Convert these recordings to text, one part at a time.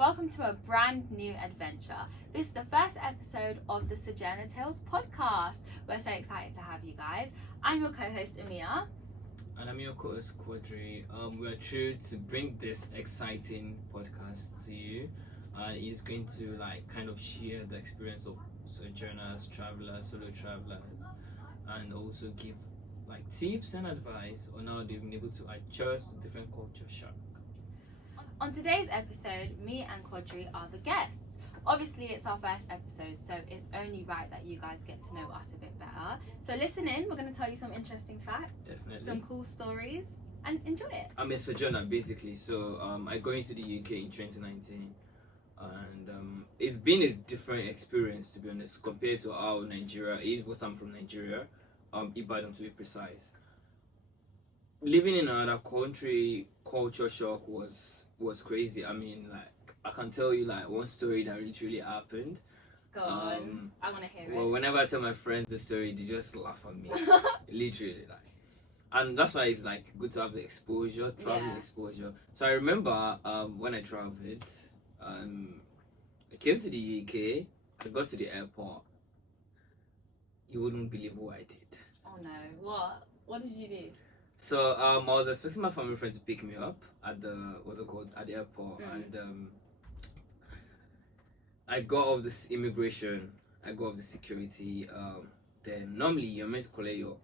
Welcome to a brand new adventure. This is the first episode of the Sojourner Tales podcast. We're so excited to have you guys. I'm your co-host Amia. And I'm your co-host Quadri. We're thrilled to bring this exciting podcast to you. It's going to kind of share the experience of sojourners, travelers, solo travelers, and also give tips and advice on how they've been able to adjust to different culture shock. On today's episode, me and Quadri are the guests. Obviously, it's our first episode, so it's only right that you guys get to know us a bit better. So listen in, we're going to tell you some interesting facts, Definitely. some cool stories, and enjoy it. I'm a sojourner basically, so I go into the UK in 2019, and it's been a different experience, to be honest, compared to how Nigeria is, because I'm from Nigeria, Ibadan to be precise. Living in another country, culture shock was crazy. I mean, I can tell you one story that literally happened. Go on, I want to hear well, it. whenever I tell my friends the story, they just laugh at me. Literally, and that's why it's good to have the exposure, traveling exposure. So I remember when I traveled, I came to the UK, I got to the airport. You wouldn't believe what I did. Oh no, what did you do? So I was expecting my family friend to pick me up at the at the airport, and I got off this immigration, I got off the security. Then normally you're meant to collect your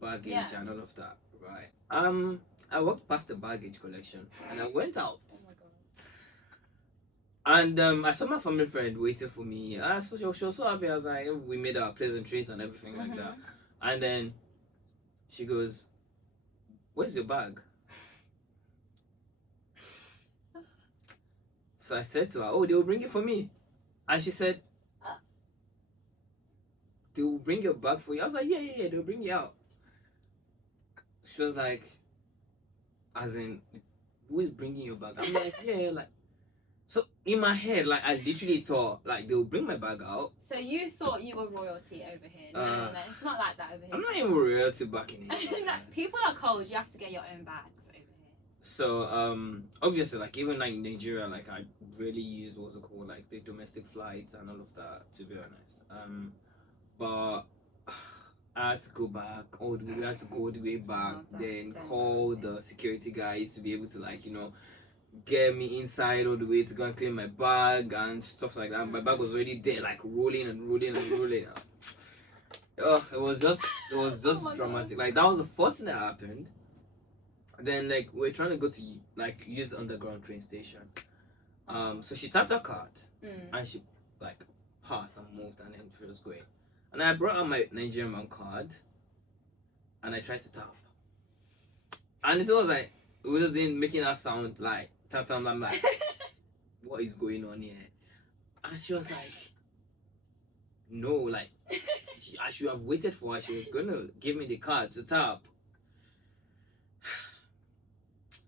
baggage and all of that, right? I walked past the baggage collection and I went out. Oh my god. And I saw my family friend waiting for me. So she was so happy. I was like, we made our pleasantries and everything like that. And then she goes, "Where's your bag?" So I said to her, "Oh, they will bring it for me." And she said, "They will bring your bag for you?" I was like, yeah, they'll bring it out. She was like, "As in, who is bringing your bag?" I'm like, yeah. So in my head, I literally thought they will bring my bag out. So you thought you were royalty over here? No, it's not like that over here. I'm not even royalty back in here. No, people are cold. You have to get your own bags over here. So obviously, even in Nigeria, I really use the domestic flights and all of that, to be honest. But I had to go back all the way. We had to go all the way back, then so call the security guys to be able to get me inside all the way to go and clean my bag and stuff like that. My bag was already there, rolling and rolling and rolling. Oh, it was just dramatic. God. That was the first thing that happened. Then we're trying to go to use the underground train station. So she tapped her card and she passed and moved, and then she was going. And I brought out my Nigerian bank card and I tried to tap. And it was it was just making that sound tap. I'm like, what is going on here? And she was like, no, I should have waited for her. She was gonna give me the card to tap.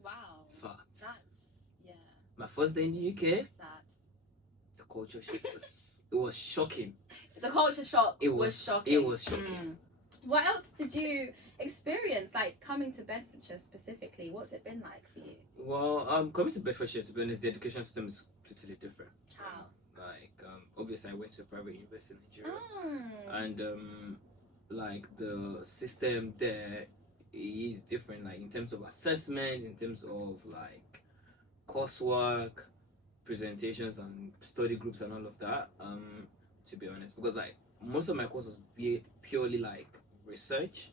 Wow. Facts. That's My first day in the UK, sad. the culture shock was shocking. The culture shock was shocking. It was shocking. What else did you experience, coming to Bedfordshire specifically? What's it been like for you? Well, coming to Bedfordshire, to be honest, the education system is totally different. How? Obviously I went to a private university in Nigeria, and the system there is different, in terms of assessment, in terms of coursework, presentations and study groups and all of that, to be honest, because most of my courses be purely research.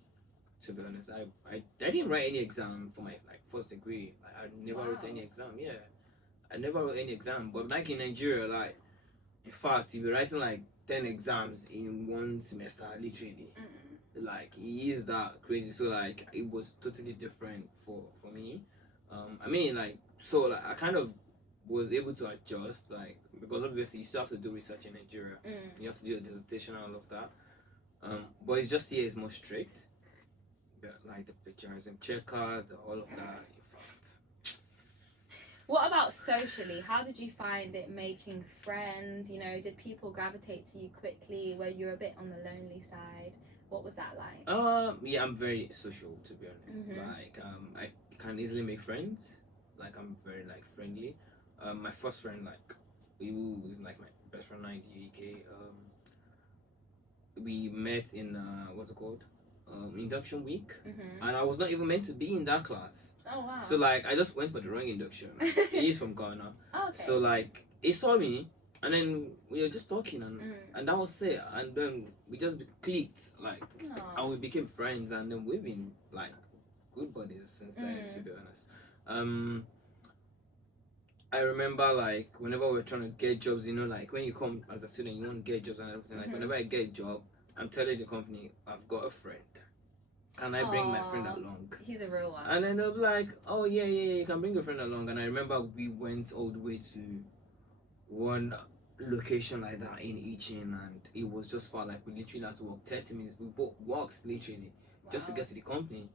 To be honest, I didn't write any exam for my first degree. I never wrote any exam. I never wrote any exam. But in Nigeria, in fact, you'll be writing 10 exams in one semester, literally. It is that crazy. So it was totally different for me. I kind of was able to adjust, because obviously you still have to do research in Nigeria. You have to do a dissertation and all of that. But it's just here is more strict. The plagiarism checker, all of that, in fact. What about socially? How did you find it making friends? Did people gravitate to you quickly? Were you a bit on the lonely side? What was that like? Yeah, I'm very social, to be honest. I can easily make friends. I'm very friendly. my first friend, like, who is like my best friend now in the UK. We met in what's it called? Induction week, and I was not even meant to be in that class. Oh wow. So like I just went for the wrong induction. He's from Ghana. Oh, okay. So like he saw me, and then we were just talking, and that was it. And then we just clicked, like, and we became friends, and then we've been like good buddies since then. To be honest, I remember like whenever we were trying to get jobs, you know, like when you come as a student, you want to get jobs and everything. Like whenever I get a job, I'm telling the company I've got a friend. Can I bring my friend along? He's a real one. And then they'll be like, oh yeah, you can bring your friend along. And I remember we went all the way to one location like that in Ichin, and it was just far. Like we literally had to walk 30 minutes. We both walked literally just to get to the company.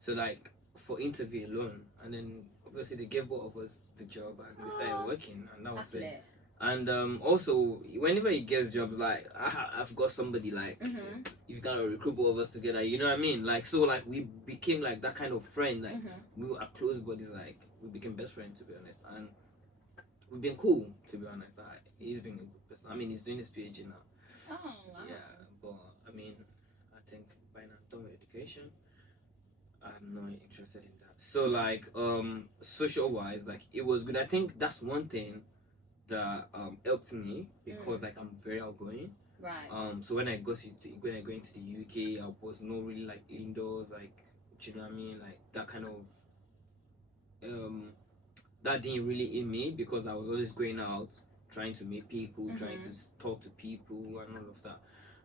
So like for interview alone, and then obviously they gave both of us the job, and we started working, and that was it. And also whenever he gets jobs, like I've got somebody like you kind of recruit both of us together, you know what I mean? Like so like we became like that kind of friend, like we were close buddies, like we became best friends, to be honest, and we've been cool, to be honest. Like, he's been a good person. I mean, he's doing his PhD now. Oh wow. Yeah, but I mean, I think by now done with education, I'm not interested in that. So like social wise, like it was good. I think that's one thing that helped me, because like I'm very outgoing. Right. So when I go into the UK, I was not really like indoors, like, do you know what I mean? Like that kind of that didn't really in me, because I was always going out, trying to meet people, trying to talk to people and all of that.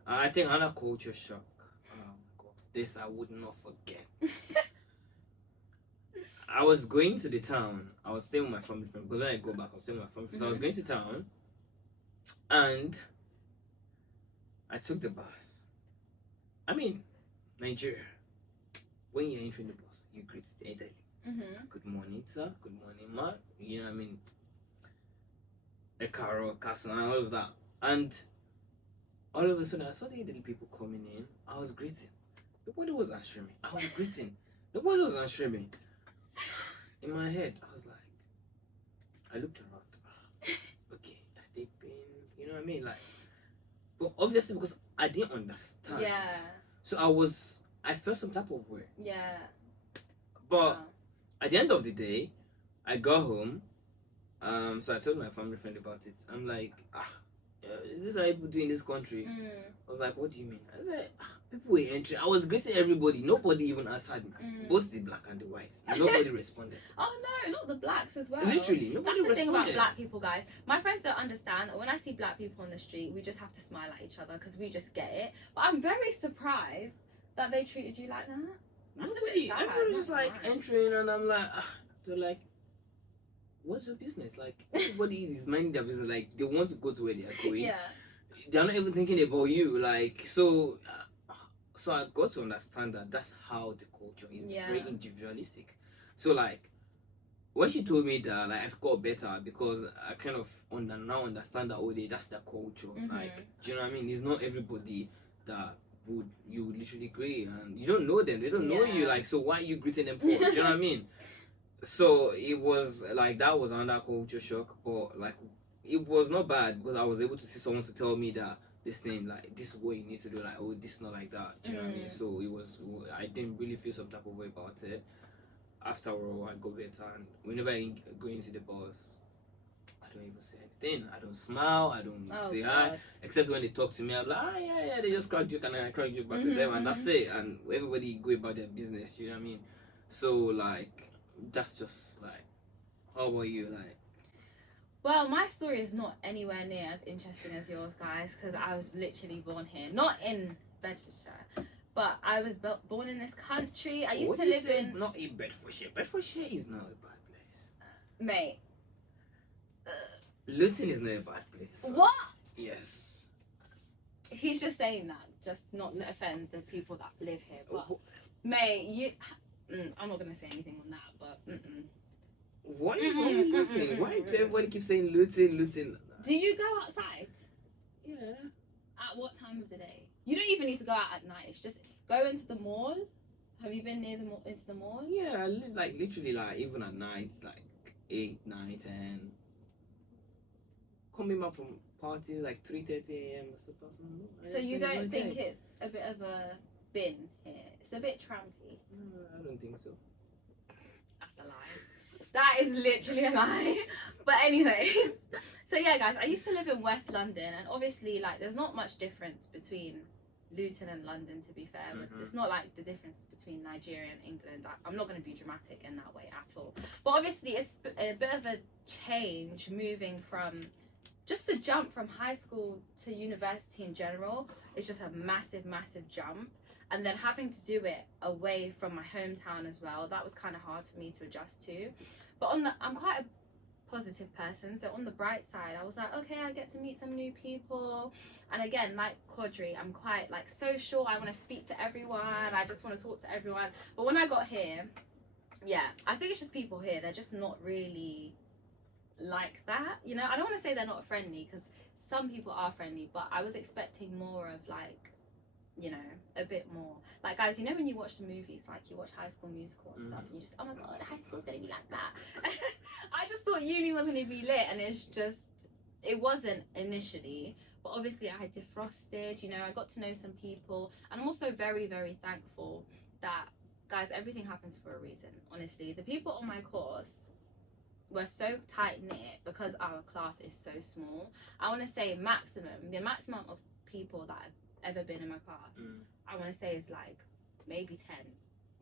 And I think another culture shock. Oh my god, this I would not forget. I was going to the town. I was staying with my family friend, because when I go back, I was staying with my family friend. So I was going to town, and I took the bus. I mean, Nigeria. When you're entering the bus, you greet the elderly. Good morning, sir. Good morning, ma. You know what I mean? A caro, castle, and all of that. And all of a sudden, I saw the elderly people coming in. I was greeting. Nobody was answering me. I was greeting. Nobody was answering me. In my head, I was like, I looked around. Okay, are they been, you know what I mean? Like, but obviously because I didn't understand. Yeah. So I felt some type of way. Yeah. But at the end of the day, I got home. So I told my family friend about it. I'm like, is this how people do in this country? I was like, what do you mean? I said, people were entering. I was greeting everybody. Nobody even answered me. Both the black and the white. Nobody responded. Oh no, not the blacks as well. Literally, nobody responded. That's the thing about black people, guys. My friends don't understand. When I see black people on the street, we just have to smile at each other because we just get it. But I'm very surprised that they treated you like that. That's nobody. Everyone just like entering, and I'm like, they're like, what's your business? Like, everybody is minding their business. Like, they want to go to where they are going. Yeah. They're not even thinking about you. Like, so I got to understand that that's how the culture is. Very individualistic. So like, when she told me that, like, I've got better, because I kind of now understand that, that's the culture. Like, do you know what I mean? It's not everybody that you would literally greet, and you don't know them. They don't know you. Like, so why are you greeting them for? Do you know what I mean? So it was like, that was another culture shock, but like it was not bad, because I was able to see someone to tell me that this thing, like, this is what you need to do, like, oh, this is not like that. Do you know what I mean? So it was, I didn't really feel some type of way about it. After all, I got better, and whenever I go into the bus, I don't even say anything. I don't smile. I don't say hi. Except when they talk to me, I'm like, yeah. They just crack joke, and I crack joke back to them, and that's it. And everybody go about their business. You know what I mean? So like, that's just like, how about you? Like, well, my story is not anywhere near as interesting as yours, guys, because I was literally born here, not in Bedfordshire, but I was born in this country. I used to live in, not in Bedfordshire. Bedfordshire is not a bad place, mate. Luton is not a bad place. What? Yes. He's just saying that, just not to offend the people that live here. But, mate, you. I'm not gonna say anything on that, but. Why is Luton? Why do everybody keep saying Luton? Do you go outside? Yeah. At what time of the day? You don't even need to go out at night. It's just go into the mall. Have you been near into the mall? Yeah, like literally, like even at night, like 8, 9, 10. Coming back from parties like 3:30 a.m. So you don't think it's a bit of a bin here? It's a bit trampy. No, I don't think so. That's a lie. That is literally a lie. But anyways, so yeah, guys, I used to live in West London, and obviously, like, there's not much difference between Luton and London, to be fair. But it's not like the difference between Nigeria and England. I'm not going to be dramatic in that way at all. But obviously, it's a bit of a change moving from just the jump from high school to university in general. It's just a massive jump. And then having to do it away from my hometown as well, that was kind of hard for me to adjust to. But I'm quite a positive person, so on the bright side, I was like, okay, I get to meet some new people. And again, like Quadri, I'm quite like social. I want to speak to everyone. I just want to talk to everyone. But when I got here, yeah, I think it's just people here. They're just not really like that. You know, I don't want to say they're not friendly, because some people are friendly, but I was expecting more of like, you know, a bit more like, guys, you know, when you watch the movies, like you watch High School Musical and stuff, and you just, oh my god, high school's gonna be like that. I just thought uni was gonna be lit, and it wasn't initially. But obviously I had defrosted, you know, I got to know some people, and I'm also very thankful that, guys, everything happens for a reason. Honestly, the people on my course were so tight knit because our class is so small. I want to say the maximum of people that I've ever been in my class, I want to say is like maybe 10.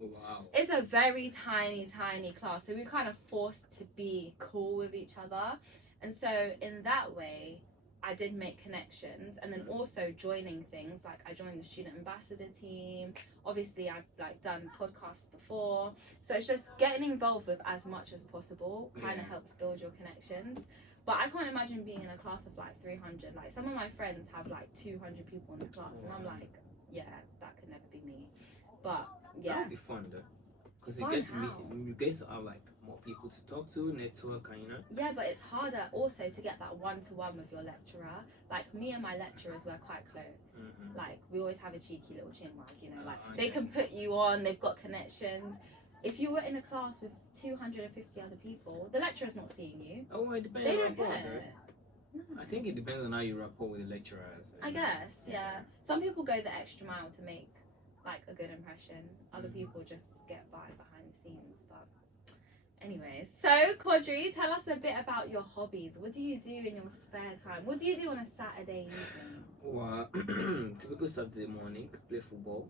Wow. It's a very tiny class, so we're kind of forced to be cool with each other. And so in that way, I did make connections, and then also joining things, like I joined the student ambassador team. Obviously I've like done podcasts before, so it's just getting involved with as much as possible kind of helps build your connections. But I can't imagine being in a class of like 300. Like, some of my friends have like 200 people in the class, and I'm like, yeah, that could never be me. But yeah, that would be fun though, because you get to have like more people to talk to, network, and you know. Yeah, but it's harder also to get that one-to-one with your lecturer. Like, me and my lecturers were quite close. Like, we always have a cheeky little chinwag, you know, like they can put you on, they've got connections. If you were in a class with 250 other people, the lecturer's not seeing you. Oh, it depends. They don't care. No. I think it depends on how you rapport with the lecturers. I guess, yeah. Some people go the extra mile to make like a good impression. Other people just get by behind the scenes. But anyways, so Quadri, tell us a bit about your hobbies. What do you do in your spare time? What do you do on a Saturday evening? Well, typical Saturday morning, play football.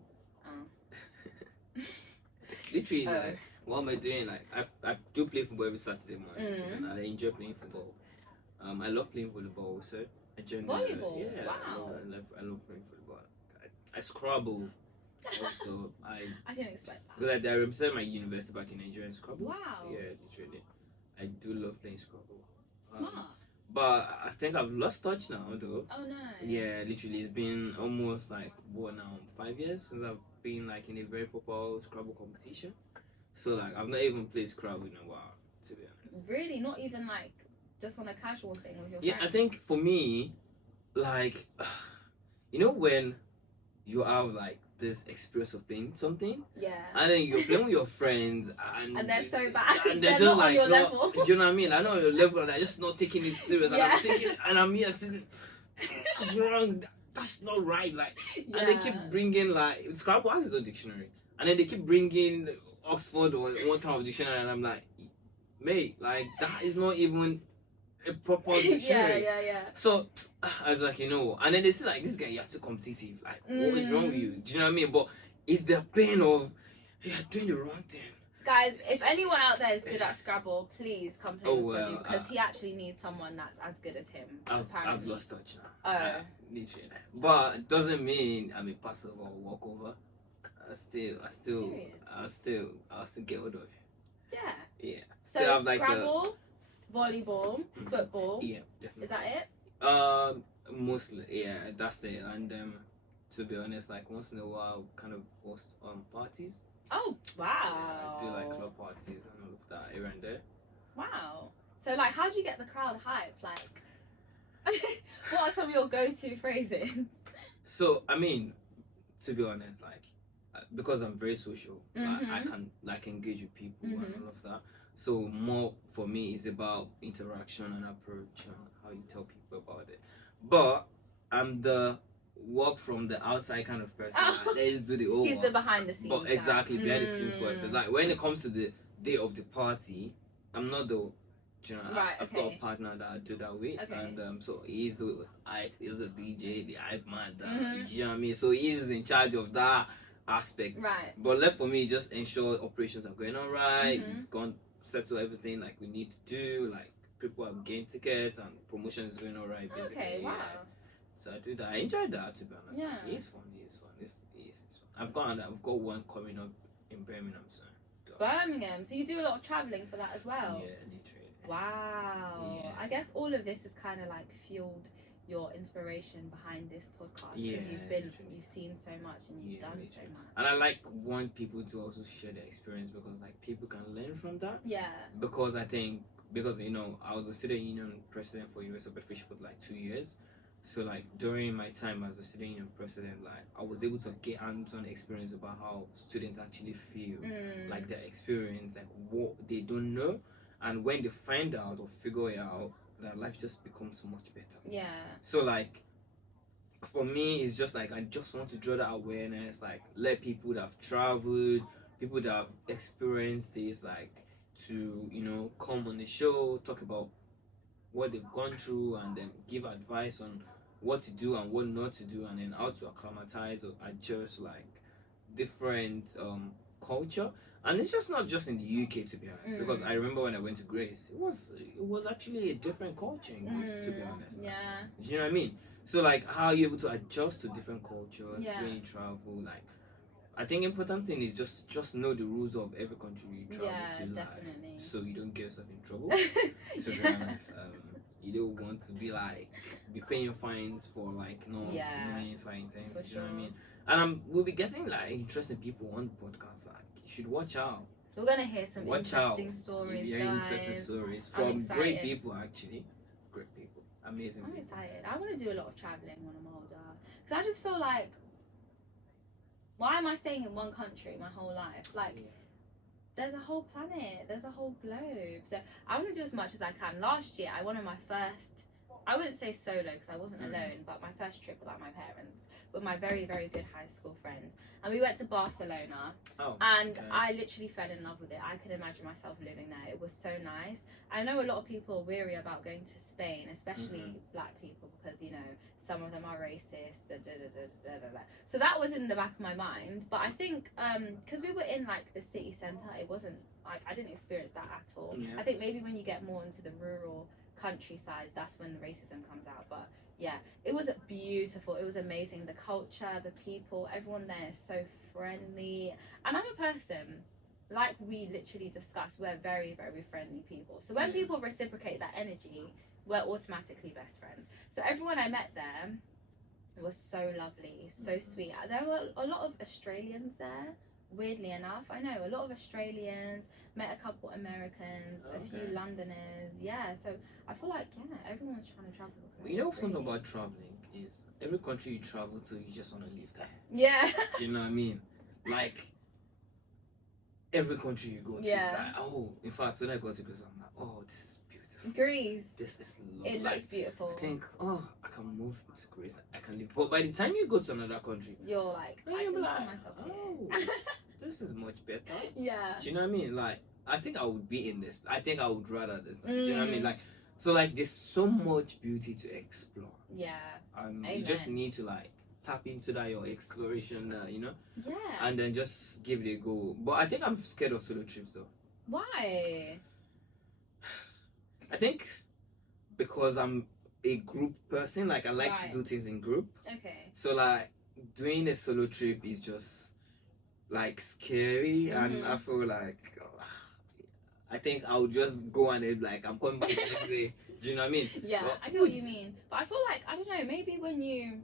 Literally, like, what am I doing? Like, I do play football every Saturday morning, and I enjoy playing football. I love playing volleyball also. Volleyball? Yeah, Wow. I love playing football. I Scrabble also. I didn't expect that. Because I represent my university back in Nigeria in Scrabble. Wow. Yeah, literally. I do love playing Scrabble. Smart. But I think I've lost touch now, though. Oh no. Yeah, literally, it's been almost like, what now, 5 years since I've been like in a very popular Scrabble competition. So like, I've not even played Scrabble in a while, to be honest. Really? Not even like just on a casual thing with your friends? I think for me, like, you know, when you have like this experience of playing something, and then you're playing with your friends, and they're so bad, and they're not just on like, your level. do you know what I mean? I know your level, and they're just not taking it serious. And I'm thinking, and I'm here sitting, what's wrong? That's not right. Like, and they keep bringing like Scrabble has its own dictionary, and then they keep bringing Oxford or one kind of dictionary, and I'm like, mate, like that is not even a proper dictionary. yeah. So I was like, you know, and then they say like, this guy, you're too competitive. Like, what is wrong with you? Do you know what I mean? But it's the pain of you're doing the wrong thing. Guys, if anyone out there is good at Scrabble, please come play with well, Quadri, because he actually needs someone that's as good as him. I've lost touch now. Oh. Literally. But it doesn't mean I'm a passive or walkover. I'll still get hold of you. Yeah. Yeah. So Still have like Scrabble, volleyball, football. Yeah, definitely. Is that it? Mostly, yeah, that's it. And to be honest, like once in a while, kind of host parties. Oh wow! Yeah, I do like club parties and all of that here and there. Wow. So like, how do you get the crowd hyped? Like, what are some of your go-to phrases? So I mean, to be honest, like because I'm very social, I can like engage with people and all of that. So more for me is about interaction and approach and how you tell people about it. But I'm the walk from the outside kind of person. Oh. Like, let's do the whole He's the behind the scenes. But exactly, behind the scenes person. Like when it comes to the day of the party, I'm not the, you know, Right, I've got a partner that I do that with, and so he's the DJ, the hype man. You know what I mean? So he's in charge of that aspect. Right. But left for me, just ensure operations are going on right. We've gone settle everything like we need to do. Like people have gained tickets and promotion is going on right. Basically. Okay. Wow. Yeah. So I do that. I enjoy that, to be honest. Yeah. It's fun. It's fun. I've got one coming up in Birmingham soon. Birmingham. So you do a lot of traveling for that as well. Yeah, literally. Wow. Yeah. I guess all of this has kind of like fueled your inspiration behind this podcast because you've seen so much and you've done so much. And I want people to also share their experience because like people can learn from that. Yeah. Because I was a student union president for University of Bedfordshire for like 2 years. So like during my time as a student union president, like I was able to get hands-on experience about how students actually feel, like their experience, like what they don't know, and when they find out or figure it out, their life just becomes much better. Yeah. So like for me, it's just like I just want to draw that awareness, like let people that have traveled, people that have experienced this, like to come on the show, talk about what they've gone through, and then give advice on what to do and what not to do, and then how to acclimatize or adjust like different culture. And it's just not just in the UK, to be honest, because I remember when I went to Grace, it was actually a different culture in Greece, to be honest. Yeah. Do you know what I mean? So like how are you able to adjust to different cultures when you travel? Like I think important thing is just know the rules of every country you travel to, like, definitely. so you don't get yourself in trouble. To be honest, you don't want to be paying fines for like doing certain things. For you know what I mean? And we'll be getting like interesting people on the podcast. Like you should watch out. We're gonna hear some interesting stories, very guys. interesting stories from great people, actually. Great people, amazing. I'm people. excited. I want to do a lot of traveling when I'm older because I just feel like, why am I staying in one country my whole life? Like, there's a whole planet, there's a whole globe. So I want to do as much as I can. Last year, I went on my first, I wouldn't say solo because I wasn't alone, but my first trip without my parents with my very, very good high school friend. And we went to Barcelona, and I literally fell in love with it. I could imagine myself living there. It was so nice. I know a lot of people are weary about going to Spain, especially black people, because some of them are racist. So that was in the back of my mind. But I think because we were in like the city centre, it wasn't like I didn't experience that at all. I think maybe when you get more into the rural countryside, that's when the racism comes out. But yeah, it was beautiful. It was amazing. The culture, the people, everyone there is so friendly. And I'm a person, like we literally discussed, we're very, very friendly people. So when people reciprocate that energy, we're automatically best friends. So everyone I met there was so lovely, so sweet. There were a lot of Australians there, weirdly enough. I know, a lot of Australians, met a couple Americans, a few Londoners. Yeah, so I feel like, everyone's trying to travel. You know something about traveling is every country you travel to, you just want to live there. Yeah. Do you know what I mean? Like, every country you go to, it's like, in fact, when I go to Greece, I'm like, this is beautiful. Greece. This is lovely. It looks beautiful. I think, I can move to Greece, I can live. But by the time you go to another country, you're like, I can see myself here. This is much better. Yeah. Do you know what I mean? Like, I think I would be in this. I think I would rather this. Do you know what I mean? Like, so like, there's so much beauty to explore. Yeah. You just need to like tap into that your exploration, Yeah. and then just give it a go. But I think I'm scared of solo trips though. Why? I think because I'm a group person. Like I like to do things in group. Okay. So like doing a solo trip is just like scary, and I feel like I think I would just go and like I'm coming back the next day. Do you know what I mean? Yeah, I get what you mean. But I feel like, I don't know, maybe when you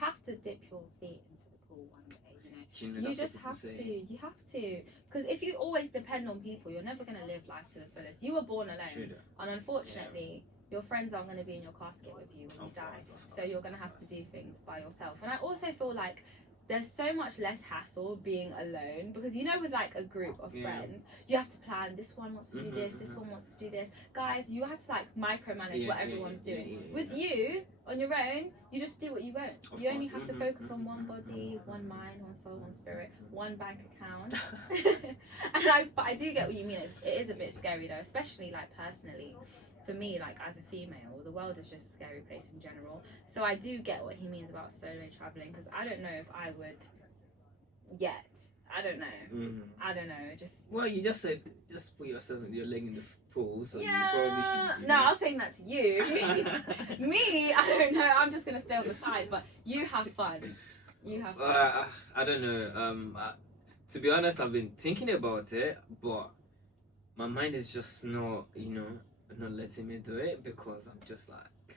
have to dip your feet into the pool one day, you just have to. You have to. Because if you always depend on people, you're never going to live life to the fullest. You were born alone. True. And unfortunately, your friends aren't going to be in your casket with you when you die. So you're going to have to do things by yourself. And I also feel like there's so much less hassle being alone, because you know, with like a group of Yeah. friends, you have to plan. This one wants to do this. This one wants to do this. Guys, you have to like micromanage what everyone's doing. With you on your own, you just do what you want. Of You only course. have to focus on one body, one mind, one soul, one spirit, one bank account. But I do get what you mean. It is a bit scary though, especially like personally. For me, like as a female, the world is just a scary place in general. So I do get what he means about solo traveling, because I don't know if I would yet. I don't know. I don't know. Just Well, you just said just put yourself your leg in the pool, so you yeah. probably should. No, I was saying that to you. Me, I don't know. I'm just gonna stay on the side. But you have fun. You have fun. I don't know. To be honest, I've been thinking about it, but my mind is just not, not letting me do it, because I'm just like,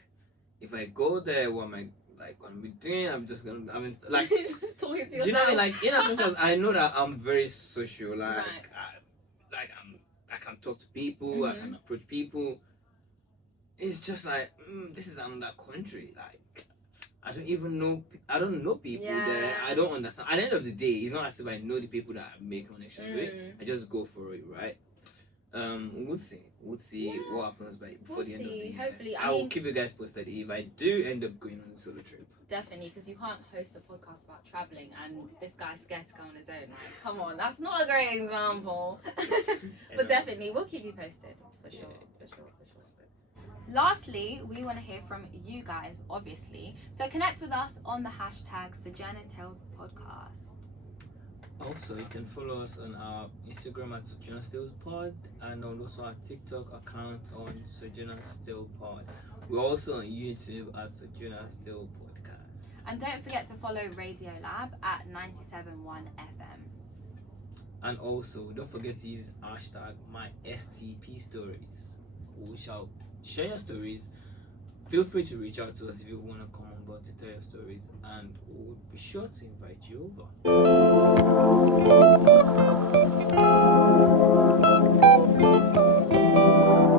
if I go there, what am I like gonna be doing? I'm just gonna, I mean, like, Talking to yourself. do you know what I mean? Like, in as much as I know that I'm very social, like, Right. I can talk to people, I can approach people. It's just like, this is another country. Like, I don't know people there. I don't understand. At the end of the day, it's not as if I know the people that I make connections with. I just go for it, right? We'll see what happens before the end of the year. Hopefully, I will keep you guys posted if I do end up going on a solo trip. Definitely, because you can't host a podcast about traveling and this guy's scared to go on his own. Like, come on, that's not a great example. But definitely, we'll keep you posted for sure. Lastly, we want to hear from you guys, obviously. So connect with us on the hashtag Sojourner Tales podcast. Also, you can follow us on our Instagram at Sojourner Tales Pod, and also our TikTok account on Sojourner Tales Pod. We're also on YouTube at Sojourner Tales Podcast. And don't forget to follow Radio Lab at 97.1 FM. And also, don't forget to use hashtag MySTPStories. We shall share your stories. Feel free to reach out to us if you want to come on board to tell your stories, and we'll be sure to invite you over.